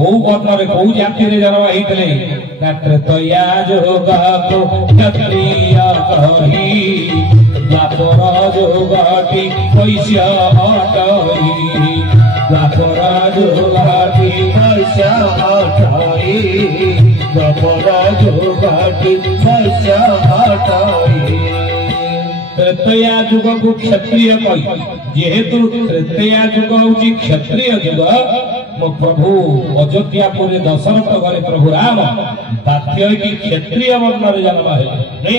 କୋଉ ବର୍ଣ୍ଣରେ କୋଉ ଜାତିରେ ଜନ୍ମ ହେଇଥିଲେ ନା ତ୍ରେତୟା ଯୁଗକୁ କ୍ଷତ୍ରିୟ କହି ଦ୍ୱାପର ଯୁଗଟି ବୈଶ୍ୟ ଅଟଇ ଦ୍ୱାପର ଯୁଗଟି ବୈଶ୍ୟ ଅଟଇ ଦ୍ୱାପର ଯୁଗଟି ବୈଶ୍ୟ ଅଟଇ ତ୍ରେତୟା ଯୁଗକୁ କ୍ଷତ୍ରିୟ କହି जेहेतु ତ୍ରେତୟା ଯୁଗ ହେଉଛି କ୍ଷତ୍ରିୟ ଯୁଗ ମୋ ପ୍ରଭୁ ଅଯୋଧ୍ୟାପୁରରେ ଦଶରଥ ଘରେ ପ୍ରଭୁ ରାମ ବାଧ୍ୟ ହୋଇକି କ୍ଷତ୍ରିୟ ବର୍ଣ୍ଣରେ ଜନ୍ମ ହେଲେ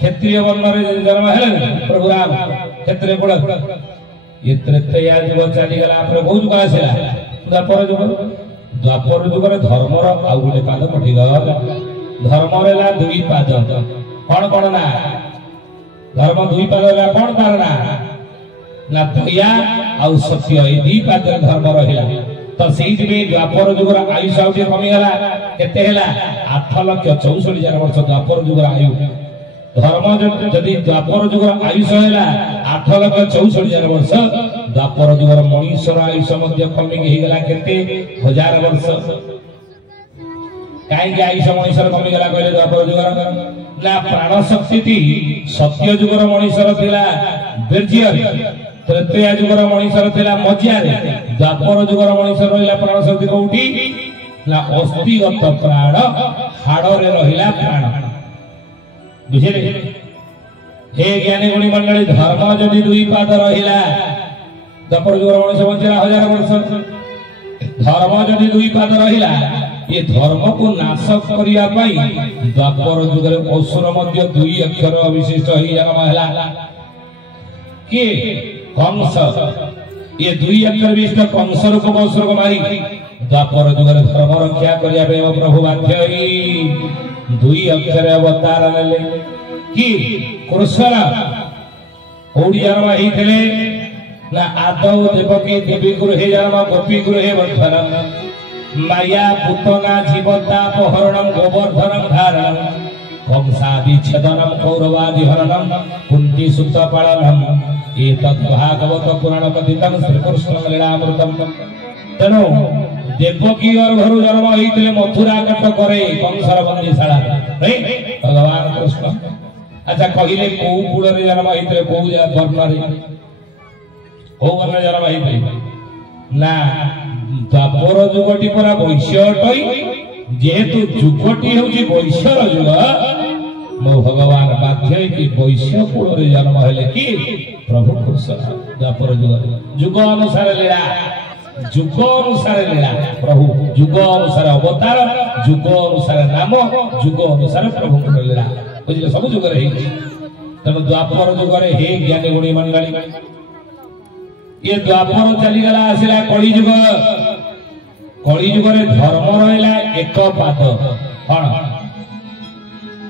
କ୍ଷତ୍ରିୟ ବର୍ଣ୍ଣରେ ଜନ୍ମ ହେଲେ ପ୍ରଭୁ ରାମ କ୍ଷତ୍ରିୟ କୁଳ ये ତ୍ରେତୟା ଯୁଗ ଚାଲିଗଲା ପରେ କୋଉ ଯୁଗ ଆସିଲା ଦ୍ୱାପର ଯୁଗ ଦ୍ୱାପର ଯୁଗରେ ଧର୍ମର ଆଉ ଗୋଟେ ପାଦ କଟିଗଲା ଧର୍ମର ହେଲା ଦୁଇ ପାଦ କଣ କଣ ନା धर्म दुई पाद कौन कारण ना दया आउ सत्य ये दी पाद धर्म रहा तो से द्वापर जुगर आयुष आउ कमीगला केते 8,64,000 वर्ष द्वापर जुगर आयु धर्म जदि द्वापर जुगर आयुष है 8,64,000 वर्ष द्वापर जुगर मनुष्यर आयुष कमिगला केते 1000 वर्ष कहीं आयुष मनुष्य कमिगला कहले द्वापर जुगर ना प्राण शक्ति सत्य जुगर मनुष्यर थिला वीर्य त्रैतया जुगर मनुष्यर थिला मज्जा द्वापर जुगर मनुष्यर रहिला प्राण शक्ति कोठी ना अस्थिगत प्राण हाड़रे रहिला प्राण बुझिले हे ज्ञानी गुणी मंडली धर्म जदि दुई पाद रहिला द्वापर जुगर मनुष्य बंचिला 1000 वर्ष धर्म जदि दुई पाद रहिला ये धर्म को नाश करिया पाई द्वापर जुगरे असुर मध्य दुई अक्षर विशिष्ट ही जन्म हैला के कंस ये दुई अक्षर विशिष्ट कंसर को असुर को मारी द्वापर जुगरे धर्म रक्षा करिया पे प्रभु बाध्य ही दुई अक्षर अवतार नेले कि कृष्ण ओडी जन्म हेथिले ना आदौ देवकी देवी गृहे जन्म गोपी गृहे वर्धन माया पुतना जीवता अपहरणं गोवर्धनं धारणं कंसादि छेदनं कौरवादि हरणं कुंती सुत पालनं एतद् भागवत पुराण कथितं श्री कृष्ण लीलामृतम तेनो देवकी और घर जन्म होइतिले मथुरा कट करे कंसर बंदीशाला रे भगवान कृष्ण अच्छा कहिले को कूल रे जन्म होइतिले को वर्ण रे को वर्ण जन्म होइतिले ना द्वापर जुगटी परा वैश्य अटई जेहेतु जुगटी होची वैश्यर जुग मो भगवान बाध्य कि वैश्य कुल रे जन्म हेले कि प्रभु कृष्ण द्वापर जुग अनुसार लीला प्रभु जुग अनुसार अवतार जुग अनुसार नाम जुग अनुसार प्रभु लीला बुझिले सब जुग रे तब द्वापर जुग रे हे ज्ञानी गुणी मंडली ये द्वापर चली गला आसिला कली जुग रे धर्म रहिला एक पाद कौन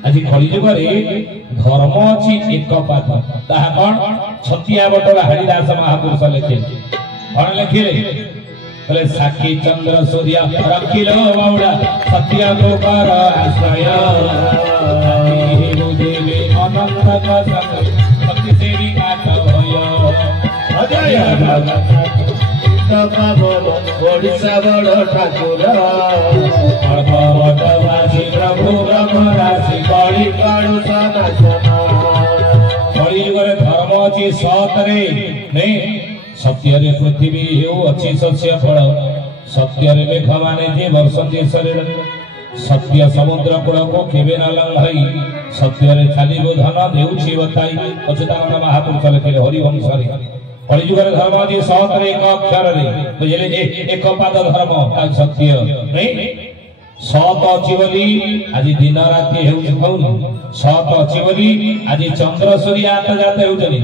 आज कली जुग रे धर्म अछि एक पाद ताहा कौन छतिया बटला हरिदास महापुरुष लिखे कौन लिखिले बोले साखी चंद्र सूर्य रखिलो बाउडा सत्य को कर आश्रय देवी अनंत का संग भक्ति सेवी काट भयो अजय ओडिशा बड़ ठाकुर पर्वतवासी प्रभु ब्रह्मराशि कली काड़ू कली जुगरे धर्म अच्छी सतरे नहीं सत्य पृथ्वी हेउ अच्छी शस्य फल सत्य मेघ माने जे वर्षंती शरीर सत्य समुद्र कूल को केवे न लंघई सत्य चलिबो धन देउछि बताई अच्युतानंद महापुरुष लिखिले हरिवंश कलिजुग धर्म जी सत एक अक्षर बुझे एक पाद धर्म सत्य नहीं सत अच्छी बोली आज दिन राति सत अच्छी बोली आज चंद्र सूर्य आत जात होती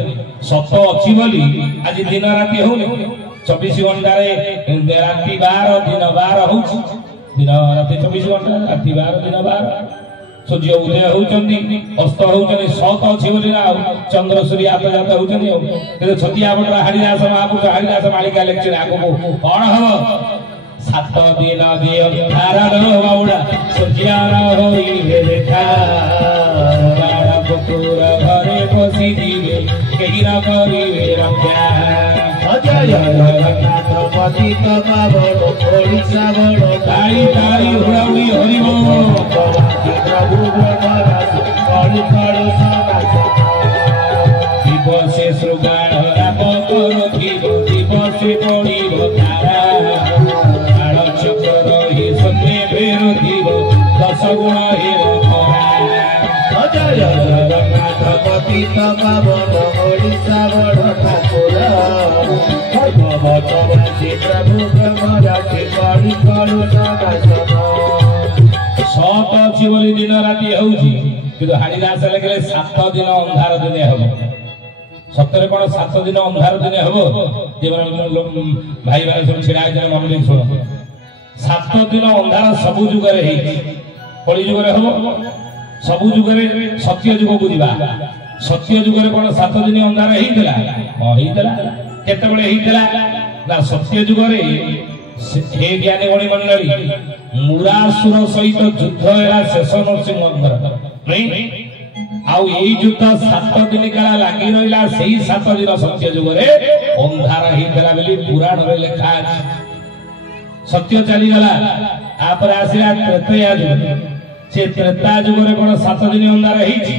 सत अच्छी बोली आज दिन राति होनी 24 घंटा राति 12 दिन 12 हो दिन राति 24 घंटा राति 12 दिन 12 सूर्य उदय होती अस्त होती सत अच्छी बोली ना चंद्र सूर्य आत जात होती छतिया बटर हरिदास महापुरुष हरिदास मालिका लेक्चर आगो कौन हम 7 दिन दियो धारण बाउडा सूर्यार होई देखा कुकुर घरे बसी दिवे କେହି ନ କରିବେ ରକ୍ଷା। ଜୟ ଜଗନ୍ନାଥ ପତିତ ପାବନ ଓଡ଼ିଶା ବଡ଼ ତାଳି ତାଳି ହୁଡ଼ାହୁଡ଼ି ହରିବ ପ୍ରଭୁ ବ୍ରହ୍ମରାଶି କଳି କଳସ ଥିବ ସେ ଶୃଗାଳ ରାମ କରୁଥିବ ଥିବ ସେ ପଡ଼ିବ ତାରା କାଳ ଚକ୍ର ରହି ସନ୍ଧେ ଫେରୁଥିବ ଦଶ ଗୁଣ ହେର ଖରା। ଜୟ ଜଗନ୍ନାଥ ପତିତ ପାବନ ଓଡ଼ିଶା ବଡ଼ ଠାକୁର ଭଗବତବାସୀ ପ୍ରଭୁ ବ୍ରହ୍ମରାଶି କଳି କଳସ ସତ ଅଛି ବୋଲି ଦିନ ରାତି ହେଉଛି କିନ୍ତୁ ହାଡ଼ିଦାସ ଲାଗିଲେ 7 ଦିନ ଅନ୍ଧାର ଦିନେ ହବ। ସତରେ କଣ 7 ଦିନ ଅନ୍ଧାର ଦିନେ ହବ? ଭାଇ ମାନେ ସବୁ ଛିଡ଼ା ହେଇଥିଲେ ମନ୍ଦିର ଶୁଣ 7 ଦିନ ଅନ୍ଧାର ସବୁ ଯୁଗରେ ହେଇଛି। କଳି ଯୁଗରେ ହବ ସବୁ ଯୁଗରେ ସତ୍ୟ ଯୁଗକୁ ଯିବା। ସତ୍ୟ ଯୁଗରେ କଣ 7 ଦିନ ଅନ୍ଧାର ହେଇଥିଲା? ହଁ ହେଇଥିଲା। କେତେବେଳେ ହେଇଥିଲା ନା ସତ୍ୟ ଯୁଗରେ हे ज्ञानी गणी मंडली मुरासुर सहित युद्ध है शेष नरसिंह नहीं आउ यही युद्ध 7 दिन काला लागी रहिला सेही 7 दिन सत्य जुगरे अंधार हितला बेली पुराण रे लिखा अछि। सत्य चली गला आपर आसिला त्रेता युग से त्रेता जुगरे कोन 7 दिन अंधार हिची।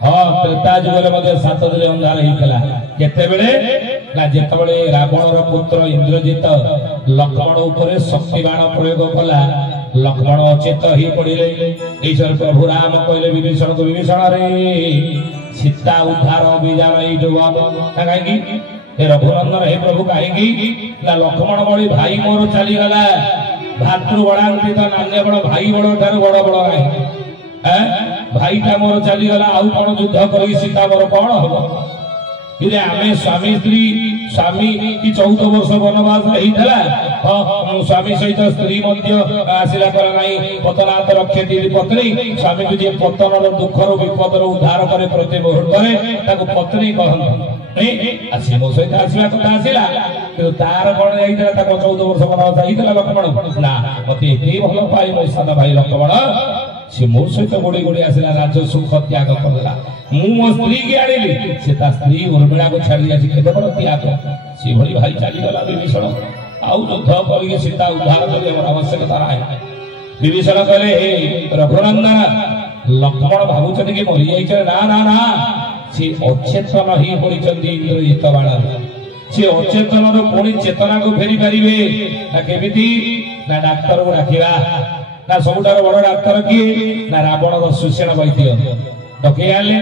हां त्रेता जुगरे मध्ये 7 दिन अंधार हितला केते बेले ना जेतबेले रावणर पुत्र इंद्रजित लक्ष्मण उपरे शक्ति बाण प्रयोग कला लक्ष्मण अचेत ही पड़िले। ईश्वर प्रभु राम कहले विभीषण को विभीषण रे सीता उद्धार अभियान ई जो कहीं हे रघुनंदन हे प्रभु कहीं ना लक्ष्मण बड़ी भाई मोर चली गला भातृ बड़ांती तो नान्य बड़ भाई बड़ ठार बड़ बड़ नहीं भाई टा मोर चली गला आउ कौन युद्ध करी सीता मोर कौन हम इरे आमे स्वामी स्त्री स्वामी की 14 वर्ष वनवास रहीला स्वामी सहित स्त्री मध्य आसिला पर नाही पतनाथ रक्षति पत्नी स्वामी को जे पतनर दुखर विपदर उद्धार करे प्रति मुहूर्त करे ताको पत्नी कहन नहीं आसी मो सहित आसिला कथा आसिला तो तार कोन जाईतला ताको 14 वर्ष वनवास जाईतला लक्ष्मण ना मते एते भलो पाई मो सादा भाई लक्ष्मण से मोर सहित गोड़ी गोड़ी आसिला राज्य सुख त्याग करला मु मो स्त्री के आनिली से ता स्त्री उर्मिला को छाड़ी आसी केते बड़ त्याग से भली भाई चली गला विभीषण आउ युद्ध करिके सीता उद्धार करे हमर आवश्यकता नाही। विभीषण कहले हे रघुनंदन लक्ष्मण भाबुचନ୍ତି कि मरि जाइछ ना ना ना से अचेतन ही पड़िचନ୍ତି इंद्रजित बाण से अचेतन रो पुणी चेतना को फेरी परिबे ना केमिति ना डाक्टर को डाकिबा ना सबुठार बड़ डाक्टर की ना रावण रो सुषेण वैद्य डके आले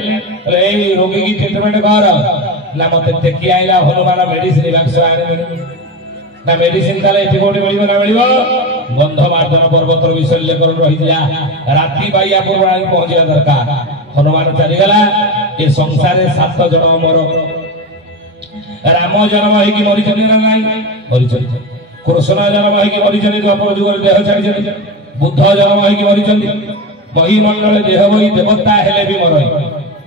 ए रोगी की ट्रीटमेंट कर ना मते टेकी आइला हनुमान मेडिसिन बाक्स आने ना मेडिसिन ताले एठी कोठी मिलिबो ना मिलिबो गंधमार्दन पर्वत विशल्य कर रहिला राती बाइया पूर्व आई पहुंचिया दरकार हनुमान चली गला ए संसार 7 जन अमर राम जन्म है कि मरि चली ना नाही मरि चली कृष्ण जन्म है कि मरि चली द्वापर युग देह छाड़ी चली बुद्ध जन्म है कि मरि चली महीमंडल देह वही देवता हेले भी मरई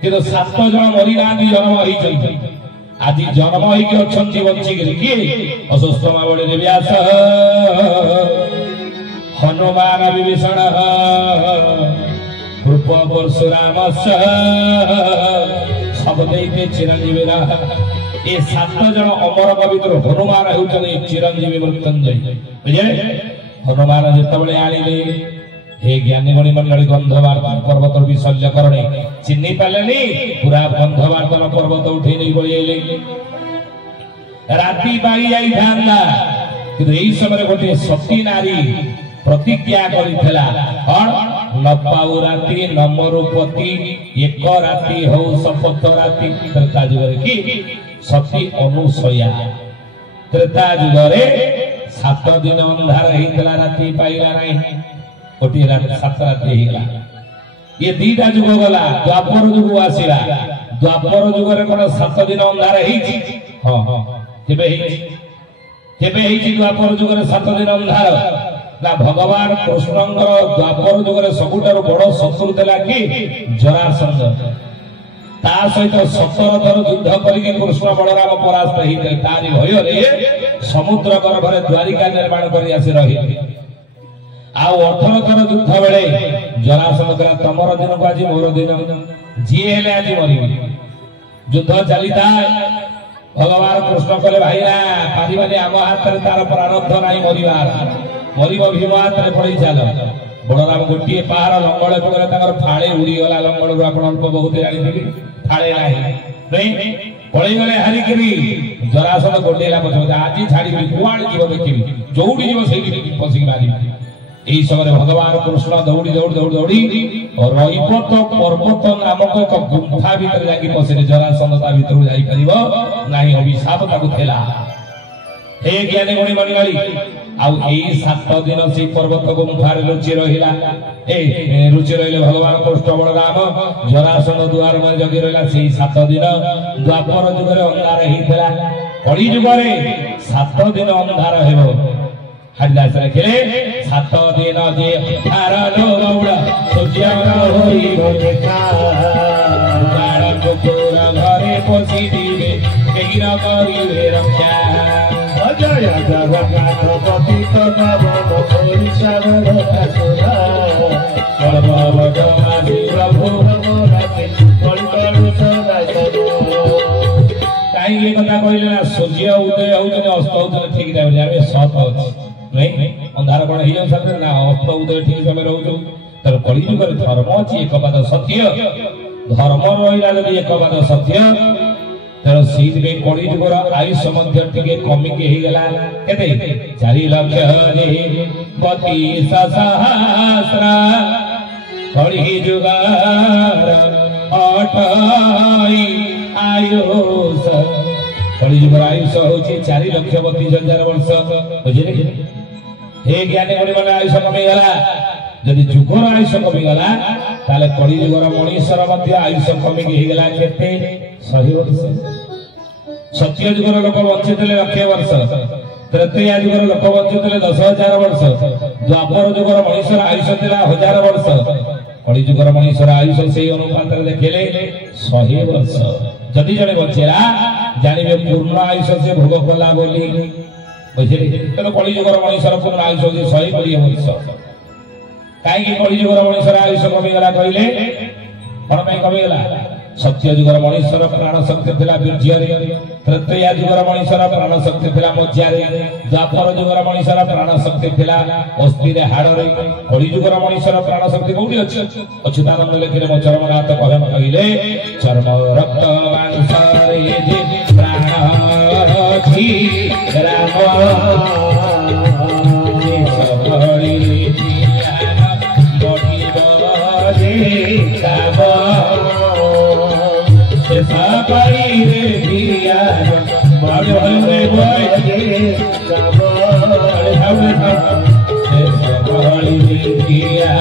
किंतु 7 जन मरि नांदी जन्म होई चली आदि जन्म होई के अछंती बंची गेली कि असुस्थ मावळे रे व्यास हनुमान विभीषण कृप परशुराम सब देते चिरंजीवी ए 7 जन अमर पवित्र हनुमान हेउचने चिरंजीवी मृत्युंजय बुझे हनुमान जेतबळे आनिले हे ज्ञानी गणी मंडली गंधवार्दन पर्वत विसर्ज करणे चिन्नी पालेनी पूरा गंधवार्दन पर्वत उठे नहीं बळी आइले राती पाई जाई थांदा कि एई समय गोटे सती नारी प्रतिज्ञा करिथला कोन न पाउ राती न मरुपति एक राती हो शपथ राती त्रेता जुगरे की सती अनुसया त्रेता जुगरे 7 दिन अंधार हेइतला राती पाइला नाही कोटी रात 7 राती हेला ये दीटा जुग गला द्वापर जुग आसीला द्वापर जुगरे कोन 7 दिन अंधार हेइची हां हां केबे हेइची द्वापर जुगरे 7 दिन अंधार ना भगवान कृष्णंकर द्वापर जुगरे सबुठार बड़ शत्रु देला कि जरासंध ता सहित 17 थर युद्ध करिके कृष्ण बलराम परास्त हेइते तारी भय रे समुद्र गर्भरे द्वारिका निर्माण करि आसी रहि आ 18 थर युद्ध बेले जरासंध तमर दिन को आज मोर दिन जी हेले आज मरिबी युद्ध चलता भगवान कृष्ण कहले भाईरा पारिबानी आम हाथ में तार प्रारब्ध नहीं मरिबार मरिब भीम हाथ में पड़ी चल बलराम गोटे पहाड़ लंगल पकड़े फाड़े उड़ीगला लंगल आप अल्प बहुत जानी फाड़े नहीं पड़े गले हारिकी जरासंध गोडेला पछे आज छाड़ी कुआड़ जीव देखी जोड़ी जीव से पशिक मारी यही समय भगवान कृष्ण दौड़ी दौड़ी दौड़ी दौड़ी रईपत पर्वत नामक एक गुंफा भीतर जाकि पशे जरासंध ता भीतर जापर ना अभिशाप था हे ज्ञानी गुणी मंडली सात दिन से पर्वत गुंफार लुचि रहा लुचि रही भगवान कृष्ण बलराम जरासंध दुआर में जगी रहा से 7 दिन द्वापर जुगे अंधार होता कली जुगे 7 दिन अंधार हो हरिदास लिखिले 7 दिन जे अंधार गौड़ सूर्य कुकुर घरे पशि दिवे केही न करिवे रक्षा जय जगन्नाथ पतित पावन परिसागर ठाकुरा सर्वभगवासी प्रभु भगवासी कलिकलु सदा कहीं कथा कहले ना सूर्य उदय होते अस्त होते ठीक टाइम रे सत नहीं अंधार बड़ ही जाऊ ना अस्त उदय ठीक समय रहू तर कली जुगर धर्म अछि एक पद सत्य धर्म रहिला जदि एक पद सत्य तर सीध में कली जुगर आयुष मध्य टिके कमी के ही गला केते 4 लाख रे 32 सहस्र कली जुगर 28 आयुष कली जुगर आयुष होची 4,32,000 वर्ष बुझिले हे ज्ञानी गुणी मन आयुष कमी गला जदि जुगर आयुष कमी गला ताले कली जुगर मनीषर मध्य आयुष कमी के ही गला केते 100 वर्ष सत्य जुगर लोक बंचितले 1,00,000 वर्ष त्रेतया जुगर लोक बंचितले 10,000 वर्ष द्वापर जुगर मनीषर आयुष थिला 1000 वर्ष कली जुगर मनीषर आयुष से अनुपात रे देखले 100 वर्ष जदि जने बचेला जानिबे पूर्ण आयुष से भोग कला बोली बुझिले तेनो कली जुगर मनीषर पूर्ण आयुष से 120 वर्ष काई की कली जुगर मनीषर आयुष कमी गला कहले कोन में कमी गला सत्य जुगर मनीषर प्राण शक्ति थिला वीर्य रे त्रेतया जुगर मनीषर प्राण शक्ति थिला मज्जा रे द्वापर जुगर मनीषर प्राण शक्ति थिला अस्थि रे हाड़ रे कली जुगर मनीषर प्राण शक्ति कोठी अछि अच्युतानंद लेखिले मो चरमनाथ कहले चर्म रक्त मांस रे जे प्राण अछि राम सबरी बढी बजे काब सापाई रे दिया बड़े बड़े बजे काब बड़े बड़े दिया